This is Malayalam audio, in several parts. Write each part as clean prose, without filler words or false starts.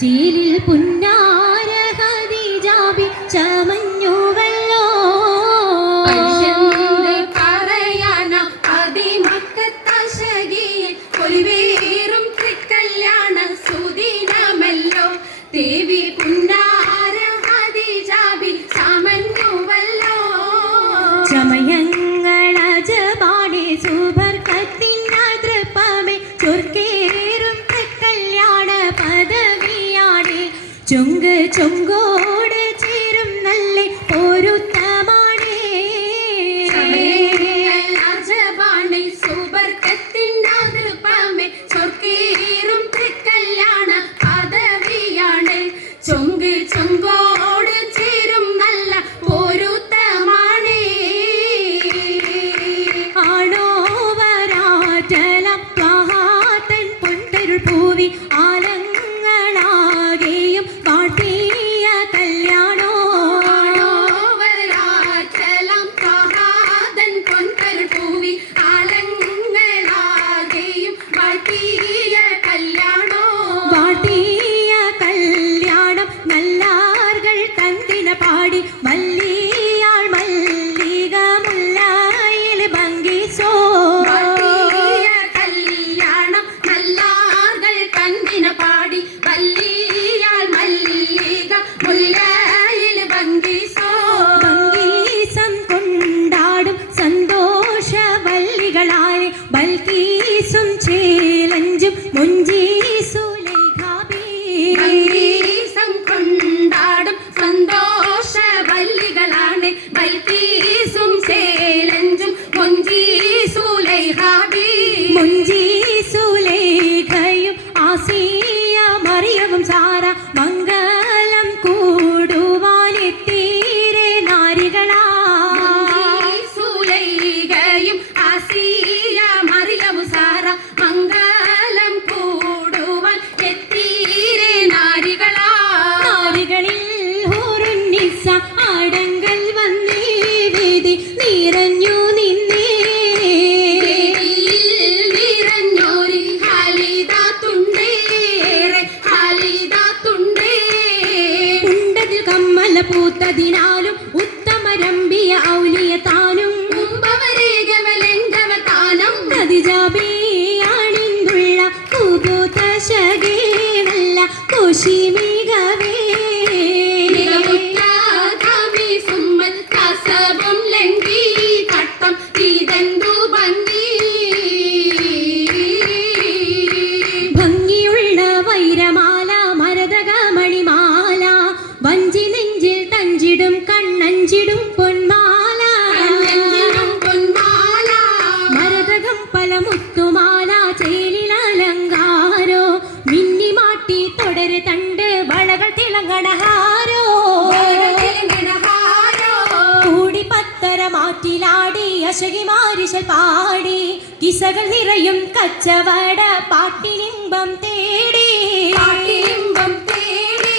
ചീലിൽ പുന്നാര ഖദീജാബി ചമഞ്ഞുവല്ലോ പറയാന അതിമക്കത്തശകിയിൽ പൊലിവേറും തൃക്കല്യാണ സുദിനമല്ലോ ദേവി പുന്നാര ഖദീജാബി ചമഞ്ഞുവല്ലോ ചമയങ്ങളജപാടെ സുബർക്കത്തിൻ അതൃപ്പമേ ചൊർക്കേറും തൃക്കല്യാണ പദവിയാടെ ചുങ്ക് ചുങ്കോട് ചേരും നല്ല പൊരുത്തമാണേ ചമയങ്ങളജപാടെ സുബർക്കത്തിൻ അതൃപ്പമേ ചൊർക്കേറും തൃക്കല്യാണ പദവിയാടെ ചുങ്ക് ചുങ്കോട് ചേരും നല്ല പൊരുത്തമാണേ ആണോവരാറ്റലം ത്വഹാതൻ പൊൻതരുൾ പൂവി ആലങ്ങളാകെയും വാഴ്ത്തിയ കല്യാണോ വരാറ്റലം ത്വഹാതൻ പൊൻതരുൾ പൂവി ആലങ്ങളാകെയും വാഴ്ത്തിയ കല്യാണോ വാഴ്ത്തിയ കല്യാണം നല്ലാർകൾ തന്തിന പാടി മല്ലിയാൾ മല്ലിക മുല്ലായിൽ ഭംഗിസോ വാഴ്ത്തിയ കല്യാണം നല്ലാർകൾ കന്തിന പാടി വല്ലിയാൾ മല്ലിക മുല്ലയിൽ ഭംഗിസോ ഭംഗീസം കൊണ്ടാടും സന്തോഷവല്ലികളാലെ ബൽക്കീസും ചേലഞ്ചും മുഞ്ചീസുലൈഖാബി ഭംഗീസം കൊണ്ടാടും സന്തോഷവല്ലികളാണ് ബൽക്കീസും സേലഞ്ചും മുഞ്ചീസുലൈഖാബി മുഞ്ചീസുലൈഖയും ആസിയ മറിയവും സാര മംഗലം കൂടുവാനെത്തീരെ നാരികളാ സുലൈഖയും ആസിയ മറിയം സാറ മംഗലം കൂടുവാൻ എത്തീരെ നാരികളാ നാരികളിൽ ഹൂറുന്നിസ ആടങ്കൽ വന്നേ വേദി നിറഞ്ഞു നിന്നേ നിറഞ്ഞോരി ഹാലിദാത്തുണ്ടേറെ ഹാലിദാത്തുണ്ടേ ഉണ്ടതിൽ കമ്മല പൂത്തതിനാലും ഉത്തമരമ്പിയ ഔലിയ താനും മുമ്പവരേകവലങ്കവതാനം ഖദീജാബിയാണിന്നുള്ള കുബുതശകേ നല്ല കുശിമികവേ നിലമുറ്റാകാമി സുമ്മൽ കസബും ലംഘി കട്ടം ഇതെന്തു ഭംഗി ഭംഗിയുള്ള വൈരമാല മരതക മണിമാല വഞ്ചി നെഞ്ചിൽ തഞ്ചിടും കണ്ണഞ്ചിടും പൊന്മാല കണ്ണഞ്ചിടും പൊന്മാല മരതകം പല മുത്തുമാല ചേലിൽ അലങ്കാരോ മിന്നിമാട്ടി തുടര് തണ്ട് വളകൾ തിളങ്ങണഹാരോ വരതിലങ്ങണഹാരോ കൂടി പത്തര മാറ്റിലാടി അശകി മാരിശൽ പാടി കിസകൾ നിറയും കച്ചവട പാട്ടിനിമ്പം തേടി പാട്ടിലിമ്പം തേടി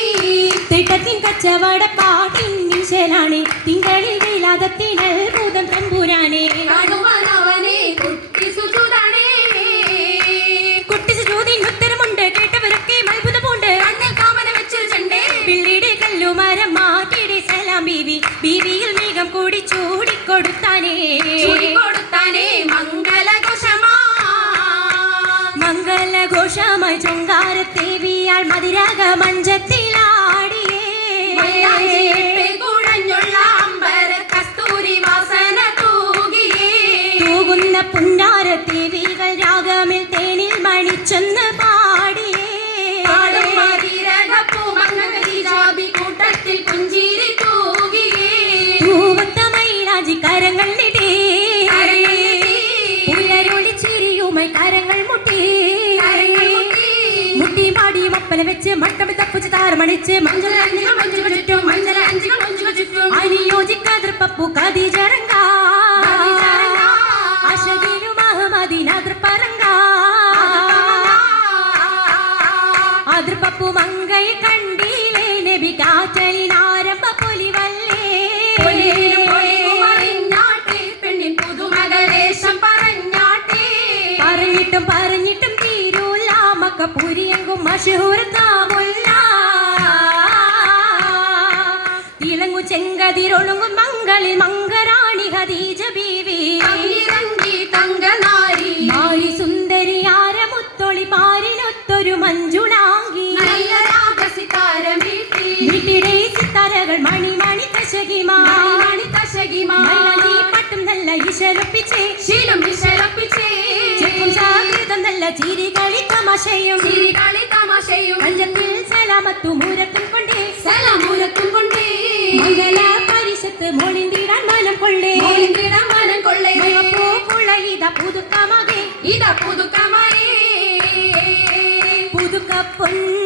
തിട്ടത്തിൻ കച്ചവട പാട്ടിൻ നിശലാണ് തിങ്കളിൽ വെയിലാതത്തിനൽ ഭൂതം തമ്പുരാനെ കാണുവാനവനെ കുട്ടി സുജൂദാണേ കുട്ടി സുജൂദിൻ ഉത്തരമുണ്ട് കേട്ടവരൊക്കെ അത്ഭുതമുണ്ട് കണ്ണിൽ കാമന വെച്ചൊരു ചെണ്ടേ പിള്ളിയുടെ കല്ലുമരം മാറ്റിയുടെ സലാം ബീവി ബീവിയിൽ മേഘം കൂടി ചൂടിക്കൊടുത്താനേ ചൂടിക്കൊടുത്താനേ മംഗളഘോഷമാ മംഗളഘോഷമായി ചൊങ്കാരത്തേവിയാൾ മതിരാഗ മഞ്ചത്തിലാടിയേ മൈലാഞ്ചിയിട്ട് കുഴഞ്ഞുള്ള അമ്പര കസ്തൂരി വാസന തൂകിയേ തൂകുന്ന പുന്നാരത്തേവികൾ രാഗമിൽ തേനിൽ മണിച്ചെന്ന് പാടിയേ പാടും മതിരകപ്പൂമങ്ങ ഖദീജാബി കൂട്ടത്തിൽ പുഞ്ചിരി തൂകിയേ തൂവത്ത മൈലാഞ്ചി കരങ്ങൾ നിടേ കരങ്ങൾ നീട്ടി, പുലരൊളി ചിരിയുമായി കരങ്ങൾ മുട്ടി കരങ്ങൾ മുട്ടി, മുട്ടി പാടി മപ്പല വെച്ച് മട്ടം തപ്പുച്ച് താരമണിച്ച് മഞ്ചലഞ്ചികൾ മഞ്ചുകൾ ചുറ്റും മഞ്ചലഞ്ചികൾ മഞ്ചുകൾ ചുറ്റും അനുയോജിക്കാതൃപ്പപ്പു കദീജറങ്ക കദീജറങ്ക, അശകിലു മഹമദിനതൃപ്പരങ്ക അതൃപ്പപ്പു മങ്കയെ കണ്ടീലേ നബി കാറ്റലിനാരംഭ പൊലിവല്ലേ പൊലിവിലും പൊലിവും അറിഞ്ഞാട്ടെ പെണ്ണിൻ പുതുമകളേശം പറഞ്ഞാട്ടെ പറഞ്ഞിട്ടും തീരൂല മക്കപ്പുരിയെങ്കും മഷഹൂർ താമുല്ല കതിരൊളുങ്ങും മംഗളിൽ മംഗറാണി ഖദീജ ബീവി തങ്ങിറങ്ങി തങ്കനാരി മാരി സുന്ദരി ആരമുത്തൊളി പാരിനൊത്തൊരു മഞ്ജുളാങ്കി നല്ല രാഗസിതാരമീട്ടി വീട്ടിടെ സിത്താരകൾ മണിമണി കശകിമാ മണി കശകിമാ മൈലാഞ്ചി പട്ടും നല്ല ഇശലൊപ്പിച്ചേ ശീലം വിശലപ്പിച്ചേ ചെക്കും സാകൃതം നല്ല ചിരികളി തമാശയും ചിരികളി തമാശയും പഞ്ചത്തിൽ സലാമത്തു മൂരത്തും കൊണ്ടേ സലാമൂലത്തും കൊണ്ടേ മംഗള പരിശത്ത് മോളിന്തിടാൻ മനം കൊള്ളേ മോളിന്തിടാൻ മനം കൊള്ളേ പൂക്കുള്ള ഇത പുതുക്കമാകെ ഇതാ പുതുക്കമായി പുതുക്ക പൊന്നു